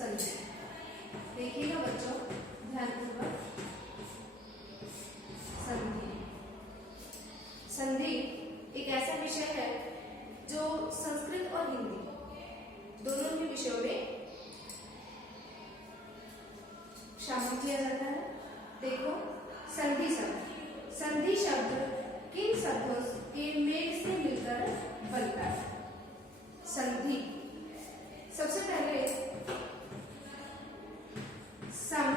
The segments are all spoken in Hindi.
संधि। देखिएगा बच्चों ध्यानपूर्वक, संधि। संधि एक ऐसा विषय है जो संस्कृत और हिंदी दोनों ही विषयों में शामिल किया जाता है। देखो संधि शब्द, संधि शब्द किन शब्दों के मेल से मिलकर बनता है? संधि सबसे पहले सम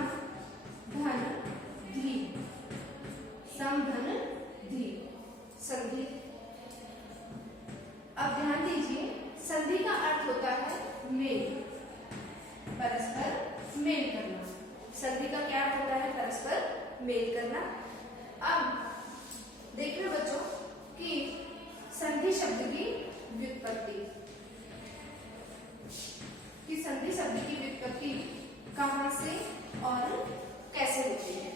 धन धी, सम धन धी संधि। अब ध्यान दीजिए, संधि का अर्थ होता है मेल, परस्पर मेल करना। संधि का क्या अर्थ होता है? परस्पर मेल करना। अब देखिए बच्चों कि संधि शब्द की व्युत्पत्ति, कि संधि शब्द की व्युत्पत्ति कहां से और कैसे होती है।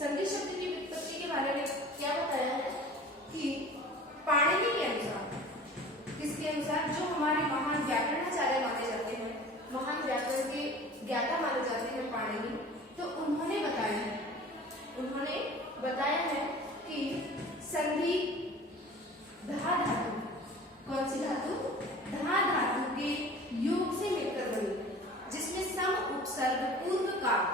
संधि शब्द की व्युत्पत्ति के बारे में क्या बताया है कि पाणिनि के अनुसार, किसके अनुसार? जो हमारे महान व्याकरणाचार्य माने जाते हैं, महान व्याकरण के ज्ञाता माने जाते हैं पाणिनि, तो उन्होंने बताया है कि संधि धा धातु, कौन सी धातु? धा धातु के योग से मिलकर बनी, जिसमें सम उपसर्ग पूर्वकात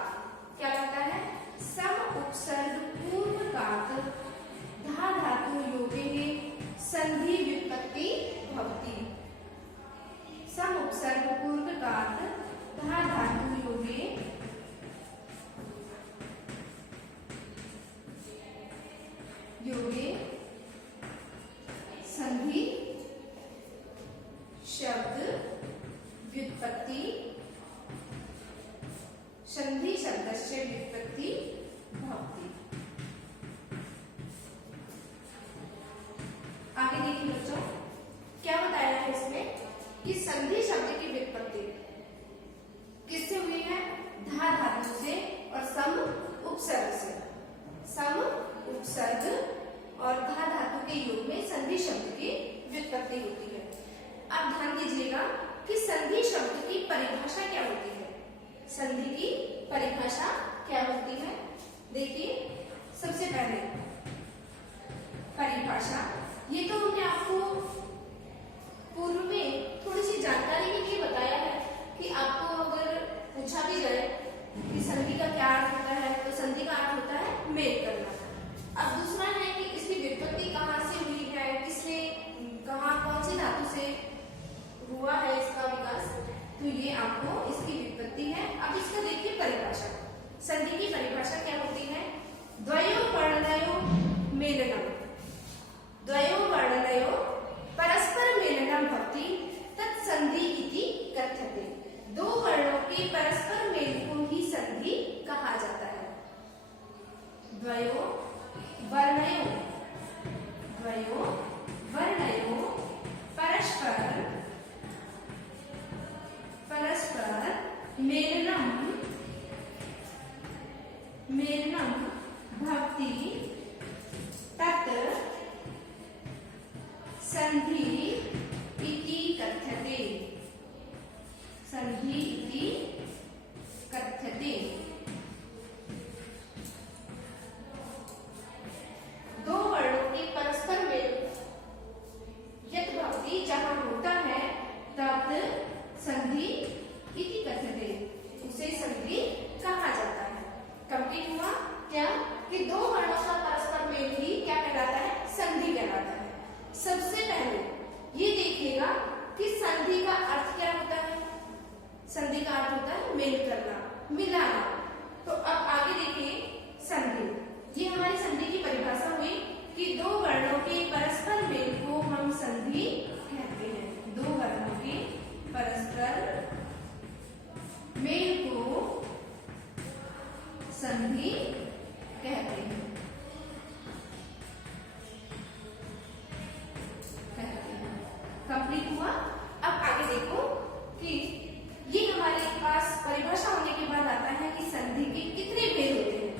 क्या लगता है? सम उपसर्ग पूर्वकात धा धातु योगे संधि व्युत्पत्ति भवति। सम उपसर्ग पूर्वकात धा धातु योगे संधि शब्द व्युत्पत्ति, संधि शब्दस्य व्युत्पत्ति भवति। आगे देखिए बच्चों, क्या बताया है इसमें कि संधि शब्द की व्युत्पत्ति किससे हुई है? धा धातु से और सम उपसर्ग से। सम उपसर्ग और धा धातु के योग में संधि शब्द की व्युत्पत्ति होती है। अब ध्यान दीजिएगा कि संधि शब्द की परिभाषा क्या होती है। संधि की परिभाषा क्या होती है? देखिए सबसे पहले परिभाषा, ये तो हमने आपको पूर्व में थोड़ी सी जानकारी के लिए बताया है कि आपको अगर पूछा भी जाए कि संधि का क्या अर्थ होता है, तो संधि का अर्थ होता है मेल करना। अब दूसरा है कि इसकी व्युत्पत्ति कहाँ से हुई है, किसने कहाँ कौन सी धातु से हुआ है इसका विकास, तो ये आपको इसकी व्युत्पत्ति है। अब इसका देखिए परिभाषा, संधि की परिभाषा क्या होती है? द्वयो वर्णनयो मेलनम, द्वयो वर्णनयो परस्पर मेलनम भवति तत्संधि इति कथ्यते। दो वर्णों के परस्पर मेल को ही संधि कहा जाता है। द्वयो वर्णयो, द्वयो वर्णयो परस्पर मेलनम भवति तत् संधि इति कथ्यते। संधि इति कथ्यते। दो वर्णों के परस्पर मेल यत् भवति, जहां होता है, तत् संधि इति कथ्यते, उसे संधि कहा जाता है। कंप्लीट हुआ क्या कि दो वर्णों का परस्पर मेल ही क्या कहलाता है? संधि कहलाता है। सबसे पहले ये देखिएगा कि संधि का अर्थ क्या होता है। संधि का अर्थ होता है मेल करना, मिलाना। तो अब आगे देखिए संधि, ये हमारी संधि की परिभाषा हुई कि दो वर्णों के परस्पर मेल को हम संधि कहते हैं। दो वर्णों के परस्पर मेल को संधि कहते हैं। कंप्लीट हुआ। अब आगे देखो कि ये हमारे पास परिभाषा होने के बाद आता है कि संधि के कितने भेद होते हैं।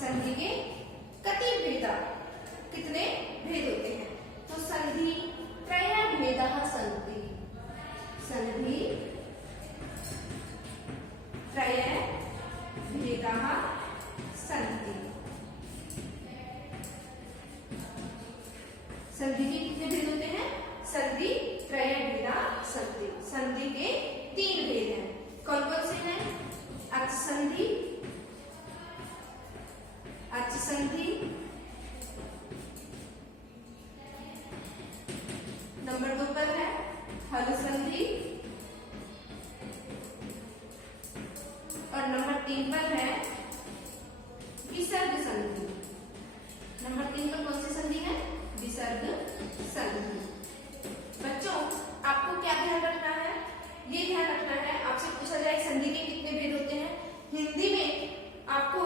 संधि के कितने भेद होते हैं? तो संधि 3 पर है विसर्ग संधि। नंबर 3 पर कौन सी संधि है? विसर्ग संधि। बच्चों आपको क्या ध्यान रखना है? ये ध्यान रखना है, आपसे पूछा जाए संधि के कितने भेद होते हैं। हिंदी में आपको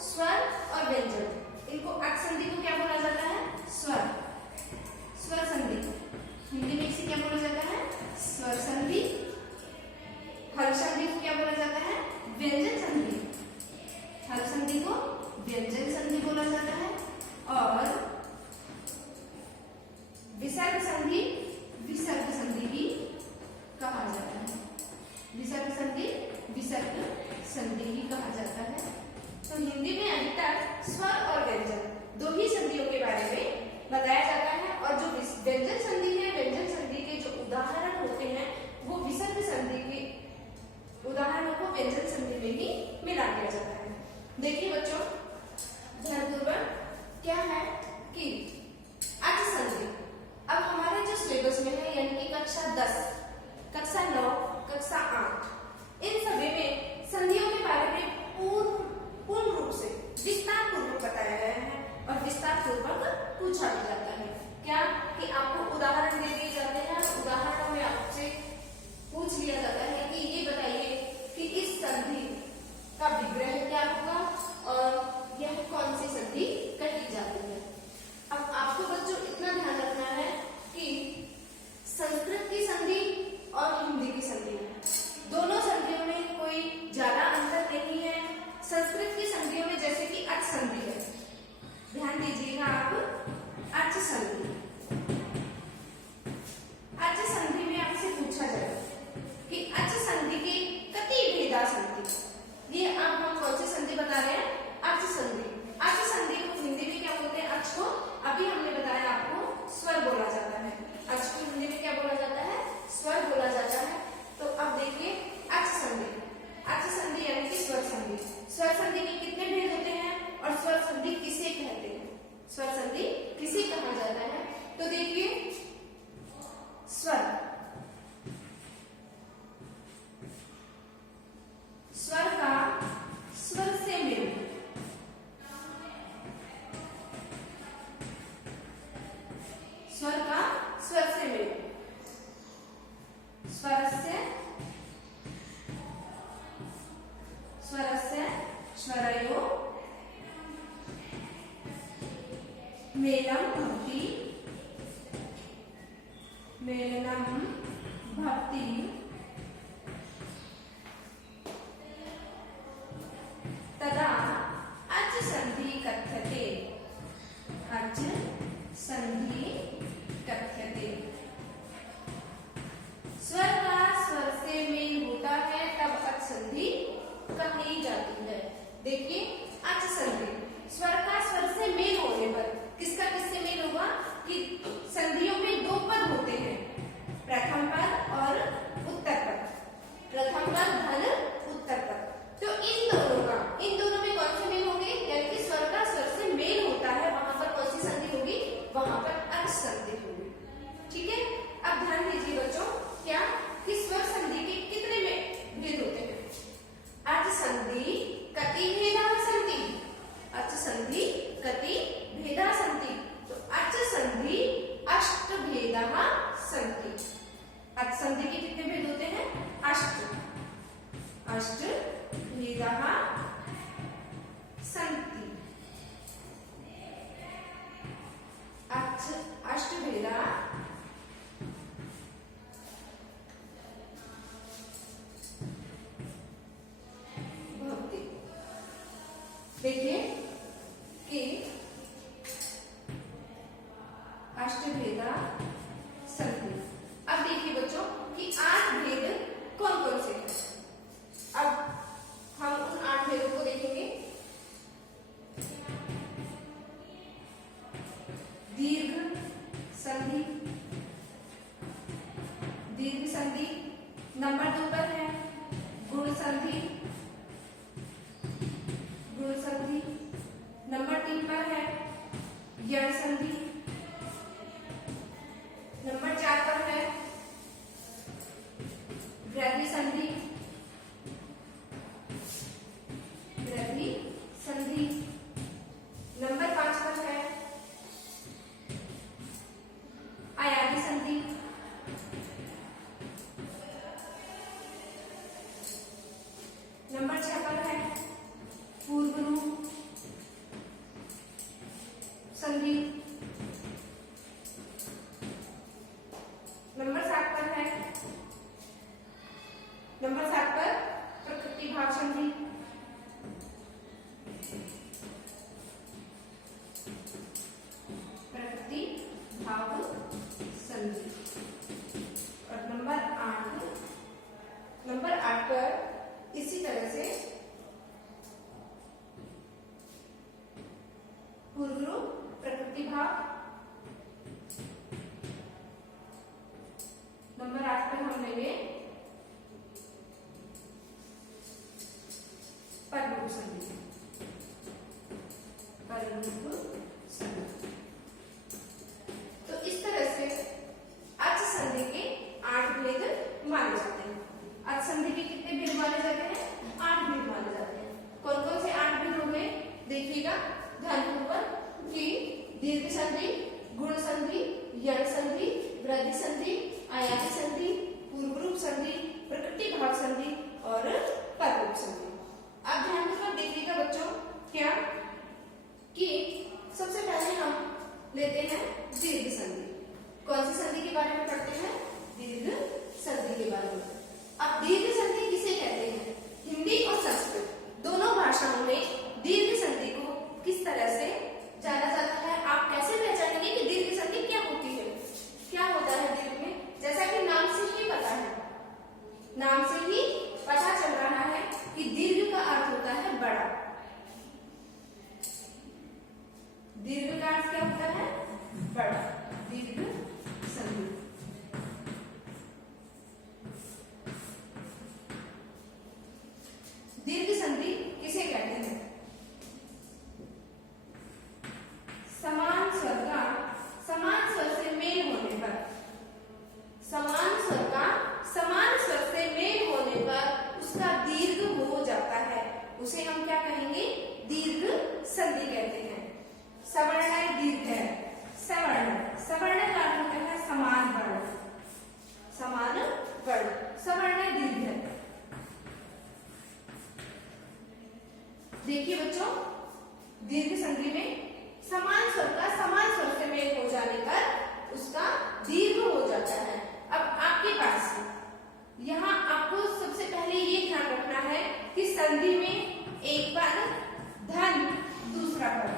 स्वर और व्यंजन, इनको अच संधि को क्या बोला जाता है? स्वर, स्वर संधि। हिंदी में इसे क्या बोला जाता है? स्वर संधि। हर संधि को क्या बोला जाता है? व्यंजन संधि। हर संधि को व्यंजन संधि बोला जाता है। और विसर्ग संधि विसर्ग संधि भी कहा जाता है। विसर्ग संधि विसर्ग संधि भी कहा जाता है। तो हिंदी में अधिकतर स्वर और व्यंजन दो ही संधियों के बारे में बताया जाता है। और जो व्यंजन संधि है, व्यंजन संधि के जो उदाहरण होते हैं वो विसर्ग संधि के उदाहरणों को व्यंजन संधि में ही मिला दिया जाता है। देखिए बच्चों ध्यानपूर्वक, क्या है कि अच संधि अब हमारे जो सिलेबस में है, यानी कि कक्षा 10, कक्षा 9, कक्षा 8, इन सभी में संधियों के बारे में पूर्ण रूप से विस्तार पूर्वक बताया गया है और विस्तार पूर्वक पूछा भी जाता है। क्या कि आपको उदाहरण दे दिए जाते हैं, उदाहरणों में आपसे पूछ लिया जाता है कि ये बताइए कि इस संधि का विग्रह क्या होगा और यह कौन सी संधि कही जाती है। अब आपको बच्चों इतना ध्यान रखना है कि संस्कृत की संधि और हिंदी की संधि, दोनों संधियों में कोई ज्यादा अंतर नहीं है। संस्कृत की संधियों में जैसे कि अच संधि है, ध्यान दीजिएगा आप, अच संधि। अच संधि में आपसे पूछा जाए कि अच संधि की कति भेदा संधि, ये अब हम कौन सी संधि बता रहे हैं? अच संधि। अच संधि को हिंदी में क्या बोलते हैं? अच को अभी हमने बताया आपको स्वर बोला जाता है। अच को हिंदी में क्या बोला जाता है? स्वर बोला जाता है। तो अब देखिए अच संधि, अच संधि यानी कि स्वर संधि। स्वर संधि के कितने भेद होते हैं और स्वर संधि किसे कहते हैं? स्वर संधि किसे कहा जाता है? तो देखिए स्वर, स्वर का स्वर से मेल, स्वर का स्वर से मेल, स्वरस्य स्वरस्य स्वरयो मेलम भवति, मेलनम भवति तदा अच संधि कथ्यते, अच संधि कथ्यते। स्वर का स्वर से मेल होता है तब अच संधि कही जाती है। देखिए अच संधि, स्वर का स्वर से मेल होने पर किसका किससे मेल होगा? कि संधियों में दो पद होते हैं, प्रथम पद और उत्तर पद। प्रथम पद धन उत्तर पद, तो इन दोनों में कौन से मेल होंगे? यानी कि स्वर का स्वर से मेल होता है, वहां पर कौन सी संधि होगी? वहां पर अच संधि होगी। ठीक है, अब ध्यान दीजिए बच्चों, क्या कि स्वर संधि के कितने में भेद होते हैं? अच संधि कति भेदा संधि, अच संधि कति भेदा संधि। तो अच संधि अष्ट भेदा संधि। अच संधि के कितने भेद होते हैं? अष्ट, अष्ट भेदा संधि। अष्ट भेदा भवति। देखिए कि अष्टभेदा संधि। अब देखिए बच्चों कि 8 भेद कौन कौन से हैं। अब हम उन 8 भेदों को देखेंगे। दीर्घ संधि, दीर्घ संधि नंबर 2 पर है गुण संधि, गुण संधि। नंबर 3 पर है यण संधि। नंबर 4 पर है वृद्धि संधि। नंबर 7 पर प्रकृति भाव संधि। प्रकृति भाव संधि। और नंबर 8 पर इसी तरह से पूर्व रूप प्रकृति भाव। नंबर 8 पर हम लेंगे पररूप संधि। पररूप संधि। तो इस तरह से अच संधि के 8 भेद माने जाते हैं। अच संधि के कितने भेद माने जाते हैं? 8 भेद माने जाते हैं। कौन कौन से 8 भेद हो गए देखिएगा ध्यानपूर्वक कि दीर्घ संधि, गुण संधि, यण संधि, वृद्धि संधि, आयाति संधि, पूर्व रूप संधि, प्रकृति भाव संधि और पररूप संधि। अब ध्यानपूर्वक देखिएगा बच्चों क्या कि सबसे पहले हम लेते हैं दीर्घ संधि। कौन सी संधि के बारे में पढ़ते हैं? दीर्घ संधि के बारे में। अब दीर्घ संधि किसे कहते हैं? हिंदी और संस्कृत दोनों भाषाओं में दीर्घ संधि को किस तरह से जाना जाता है? आप कैसे पहचानेंगे कि दीर्घ संधि क्या होती है? क्या होता है दीर्घ में? जैसा कि नाम से ही पता है, नाम से ही पता चल रहा है कि दीर्घ का अर्थ होता है बड़ा। दीर्घ का अर्थ क्या होता है? बड़ा। दीर्घ संधि। दीर्घ संधि किसे कहते हैं? समान स्वर का समान स्वर से मेल होने पर, समान स्वर का समान स्वर से मेल होने पर उसका दीर्घ हो जाता है, उसे हम क्या कहेंगे? दीर्घ संधि कहते हैं। सवर्ण है, दीर्घ है। सवर्ण, सवर्ण का अर्थ होता है समान वर्ण। समान वर्ण, सवर्ण है, दीर्घ है। देखिए बच्चों, दीर्घ संधि में समान स्वर का समान स्वर से मेल हो जाने पर उसका दीर्घ हो जाता है। अब आपके पास यहाँ आपको सबसे पहले ये ध्यान रखना है कि संधि में एक पद धन, दूसरा पद,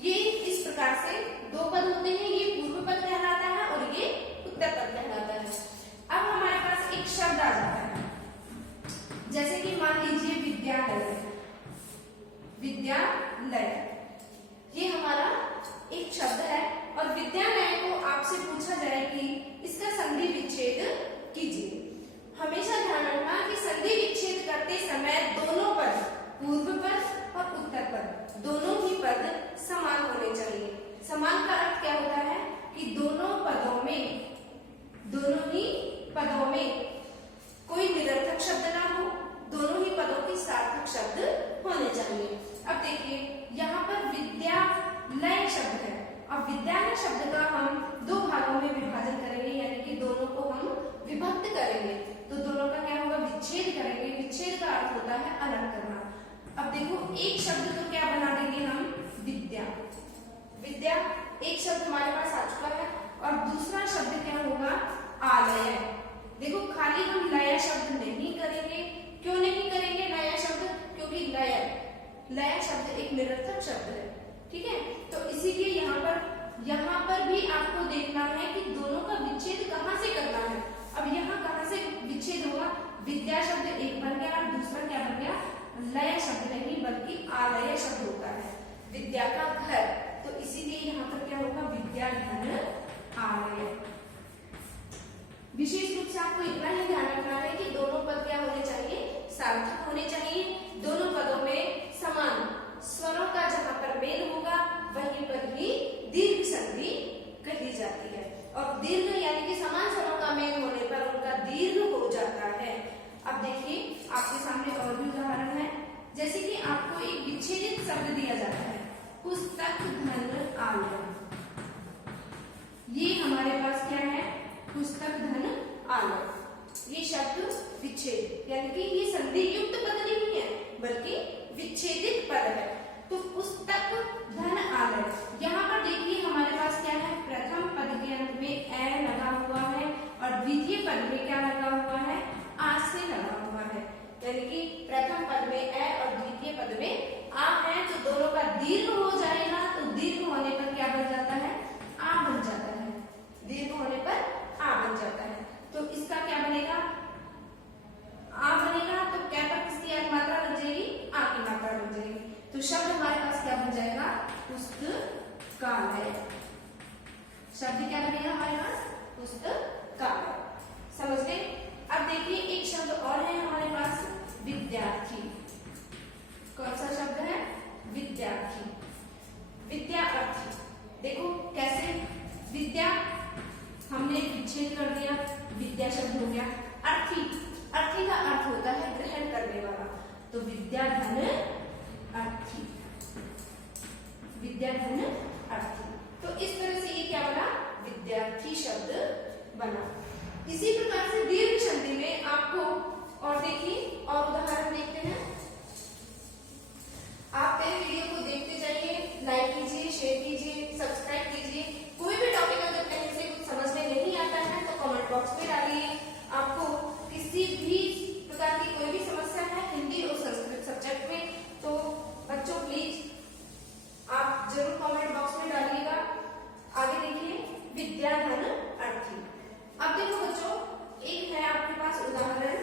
ये इस प्रकार से 2 पद होते हैं। ये पूर्व पद कहलाता है और ये उत्तर पद कहलाता है। अब हमारे पास एक शब्द आ जाता है, जैसे कि मान लीजिए विद्यालय। विद्यालय ये हमारा एक शब्द है और विद्यालय को आपसे पूछा जाए कि इसका संधि विच्छेद कीजिए। हमेशा ध्यान रखना कि संधि विच्छेद करते समय दोनों पद, पूर्व पद और उत्तर पद, दोनों ही पद समान होने चाहिए। समान का अर्थ क्या होता है कि दोनों ही पदों में कोई निरर्थक शब्द ना हो, दोनों ही पदों की सार्थक शब्द होने चाहिए। अब देखिए यहाँ पर विद्यालय शब्द है। अब विद्यालय शब्द का हम 2 भागों में विभाजन करेंगे, यानी कि दोनों को हम विभक्त करेंगे। तो दोनों का क्या होगा? विच्छेद करेंगे। विच्छेद का अर्थ होता है अलग करना। अब देखो एक शब्द तो क्या बना देंगे हम? विद्या। विद्या एक शब्द हमारे पास आ चुका है और दूसरा शब्द क्या होगा? आलय। देखो खाली हम लय शब्द नहीं करेंगे। क्यों नहीं करेंगे लय शब्द? क्योंकि लय शब्द एक निरर्थक शब्द है, ठीक है। तो इसीलिए यहाँ पर भी आपको देखना है कि दोनों का विच्छेद कहाँ से करना है। अब यहाँ कहाँ से विच्छेद होगा? विद्या शब्द एक बन गया और दूसरा क्या बन गया? लय शब्द नहीं बल्कि आलय शब्द होता है। विद्या का घर, तो इसीलिए यहाँ पर क्या होगा? विद्या धन आलय। विशेष रूप से आपको इतना ही ध्यान रखना है कि दोनों पद क्या होने चाहिए? सार्थक होने चाहिए। दोनों पदों में समान स्वरों का जहां पर मेल होगा वहीं पर ही दीर्घ संधि कही जाती है। और दीर्घ यानी कि समान स्वरों का मेल होने पर उनका दीर्घ हो जाता है। अब देखिए आपके सामने और भी उदाहरण है, जैसे कि आपको एक विच्छेदित शब्द दिया जाता है, पुस्तक धन आलय। ये हमारे पास क्या है? पुस्तक धन आलय। ये शब्द विच्छेद यानी कि ये संधि युक्त पद नहीं है बल्कि विच्छेदित पद है। तो पुस्तक धन आलय, यहाँ पर देखिए हमारे पास क्या है? प्रथम पद के अंत में ए लगा हुआ है और द्वितीय पद में क्या लगा हुआ है? आ से लगा हुआ है। पुस्तकालय। शब्द क्या बनेगा हमारे पास? पुस्तकालय। समझ गए? अब देखिए एक शब्द और है हमारे पास, विद्यार्थी। कौन सा शब्द है? विद्यार्थी, विद्यार्थी। देखो कैसे, विद्या हमने विच्छेद कर दिया, विद्या शब्द हो गया। अर्थी, अर्थी का अर्थ होता है ग्रहण करने वाला, तो विद्याधन अर्थी, विद्याधन अर्थी। तो इस तरह से ये क्या बना? विद्यार्थी शब्द बना। इसी प्रकार से दीर्घ संधि में आपको और देखिए और उदाहरण देखते हैं। आप मेरे वीडियो को देखते जाइए, लाइक कीजिए, शेयर कीजिए, सब्सक्राइब कीजिए। कोई भी टॉपिक अगर कहीं से कुछ समझ में नहीं आता है तो कमेंट बॉक्स में डालिए। आपको किसी भी प्रकार की कोई भी समस्या है हिंदी और संस्कृत सब्जेक्ट में, तो बच्चों प्लीज आप जरूर कमेंट बॉक्स में डालिएगा। आगे देखिए, विद्याधन अर्थी। अब देखो बच्चों, एक है आपके पास उदाहरण,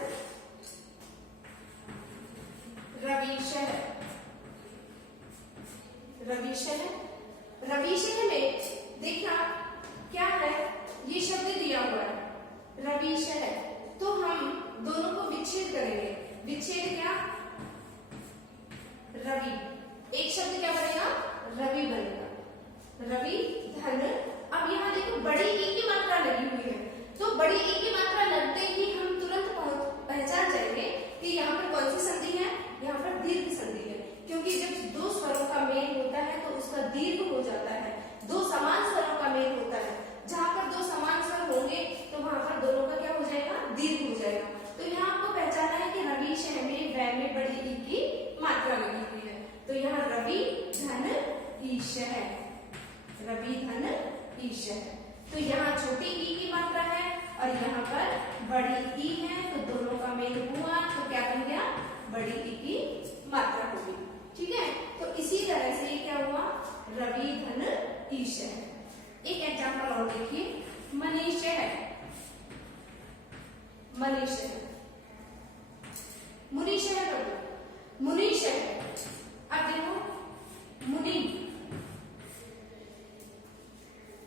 रविशः। रविशः, रविशः में देखना क्या है, ये शब्द दिया हुआ है रविशः, तो हम दोनों को विच्छेद करेंगे। विच्छेद क्या? रवि। एक शब्द क्या बनेगा? रवि बनेगा, रवि धन। अब यहाँ देखो बड़ी ई की मात्रा लगी हुई है, तो बड़ी ई की मात्रा लगते ही हम तुरंत पहचान जाएंगे कि यहाँ पर कौन सी संधि है, यहाँ पर दीर्घ संधि है। क्योंकि जब दो स्वरों का मेल होता है तो उसका दीर्घ हो जाता है। दो समान स्वरों का मेल होता है, जहाँ पर दो समान स्वर होंगे तो वहां पर दोनों का क्या हो जाएगा? दीर्घ हो जाएगा। तो यहाँ आपको पहचाना है कि रविशः में वै में बड़ी ई की मात्रा लगी हुई है, तो यहाँ रवि धन ईशः, रवि धन ईशः। तो यहाँ छोटी ई की मात्रा है और यहाँ पर बड़ी ई है, तो दोनों का मेल हुआ तो क्या बन गया? बड़ी ई की मात्रा होगी। ठीक है, तो इसी तरह से क्या हुआ? रवि धन ईशः। एक एग्जाम्पल और देखिए, मनीषः। मनीषः, मुनीषः कर दो, मुनीषः। अब देखो मुनि,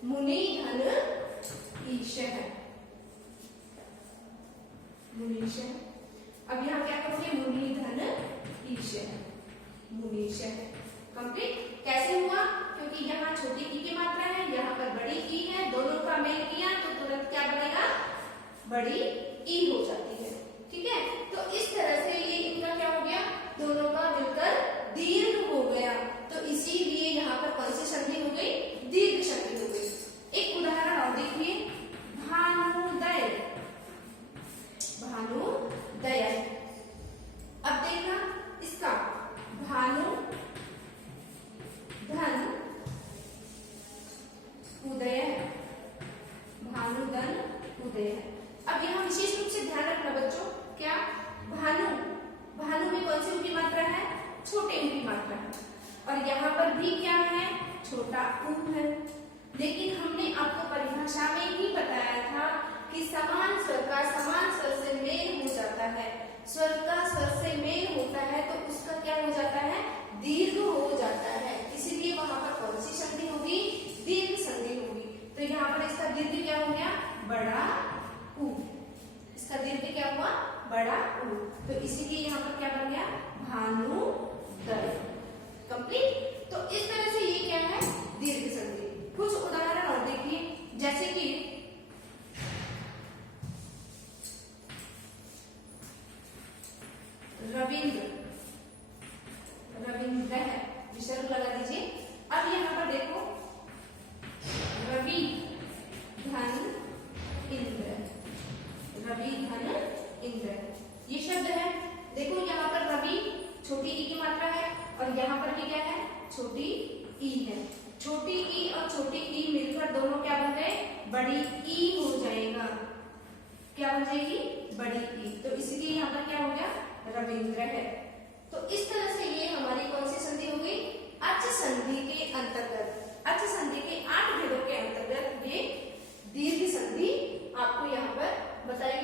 मुनि धन ईशः, मुनीषः। अब यहाँ क्या करोगे? मुनि धन ईशः, मुनीषः। कंप्लीट। कैसे हुआ? क्योंकि यहाँ छोटी ई की मात्रा है, यहाँ पर बड़ी ई है, दोनों का मेल किया तो तुरंत क्या बनेगा? बड़ी ई हो जाती है। ठीक है, तो इस तरह से ये इनका क्या हो गया? दोनों का मिलकर दीर्घ हो गया, तो इसीलिए यहाँ पर कौन सी संधि हो गई? दीर्घ संधि हो गई। एक उदाहरण और देखिए, भानुदय। भानुदय। अब देखना इसका, भानु धन उदय, भानुधन उदय। अब यहाँ विशेष रूप से ध्यान रखना बच्चों, क्या? भानु, भानु में कौन सी ऊ की मात्रा है? छोटे ऊ की मात्रा है, और यहाँ पर भी क्या है? छोटा ऊ है। लेकिन हमने आपको परिभाषा में ही बताया था कि समान स्वर का समान स्वर से मेल हो जाता है। स्वर का स्वर से मेल होता है तो उसका क्या हो जाता है? दीर्घ हो जाता है। इसीलिए वहां पर कौन सी संधि होगी? दीर्घ संधि होगी। तो यहाँ पर इसका दीर्घ क्या हो गया? बड़ा ऊ। इसका दीर्घ क्या हुआ? बड़ा ऊ। तो इसीलिए यहाँ पर क्या बन गया? भानुदय। कंप्लीट। तो इस तरह से ये क्या है? दीर्घ संधि। कुछ उदाहरण और देखिए, जैसे कि रविंद्र, रविंद्र है, विसर्ग लगा दीजिए। अब यहाँ पर देखो, रवि धन इंद्र, रवि धन इंद्र, ये शब्द है। देखो यहाँ पर रवि छोटी ई की मात्रा है और यहाँ पर भी क्या है? छोटी ई है। छोटी ई और छोटी ई मिलकर दोनों क्या बन गए? बड़ी ई हो जाएगा। क्या बन जाएगी? बड़ी ई। तो इसलिए यहाँ पर क्या हो गया? रविंद्र है। तो इस तरह से ये हमारी कौन सी संधि हो गई? अच संधि के अंतर्गत, अच संधि के 8 भेदों के अंतर्गत ये दीर्घ संधि आपको यहाँ पर बताई